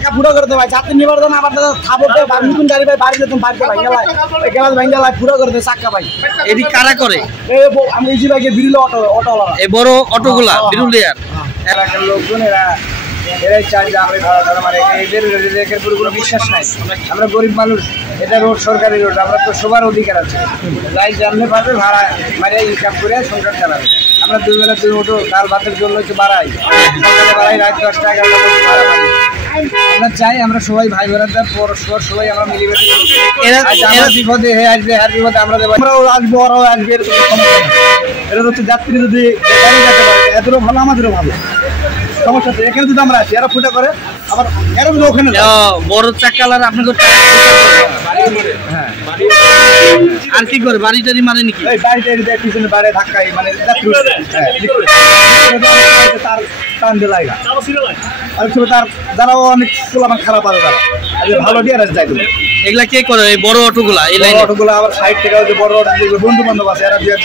চাকা ফুটো করে দে ভাই যাত্রী নিবার দেন আবার খাবতে নতুন গাড়ি ভাই বাড়ি যেতাম বাড়িতে ভাই গেলাস ভাই গেলাই ফুটো করে দে চাকা ভাই এটি কারা করে আমি ইজি বাইকে বিরুল অটোওয়ালা এই বড় অটোগুলা বিরুলিয়ার এলাকার লোকজন এরাই চাই যে আমরা ভাড়া ধরা মানে এদের পুরো বিশ্বাস নাই আমরা গরিব মানুষ এটা রোড সরকারি রোড আমরা তো সবার অধিকার আছে যাই জানলে পারবে ভাড়া মানে ইনকাম করে সংসার চালাবে আমরা দুই বেলা দুই ওটো ডাল ভাতের জন্য একটু বাড়াই রাত 10টা 11টা ভাড়া বাড়ি আমরা চাই আমরা সবাই ভাই বোনেরা পরস্পর সবাই আমরা মিলেমিশে বিপদে হে আসবে হার বিপদে আমরা আমরাও আসবো ওরাও আসবে এটা হচ্ছে যাত্রী যদি গাড়ি যেতে পারে এদেরও ভালো আমাদেরও ভালো সমস্যা তো এখানে যদি আমরা আসি এরা ফুটা করে আবার এরা যদি ওখানে বড় চাকালার আপনাকে আর কি করে বাড়িটারি মারে নাকি এই বাড়িটারি দিয়ে পিছনে বাড়ি ধাক্কাই মানে তার টান দিয়ে লাগা আর তার যারাও অনেক আমার খারাপ আছে তারা ভালো দিয়ে যায় এগুলা কে করে এই বড় অটোগুলা এই লাইন অটোগুলা আবার সাইড থেকে বড় অটো বন্ধু বান্ধব আছে এরা দিয়ে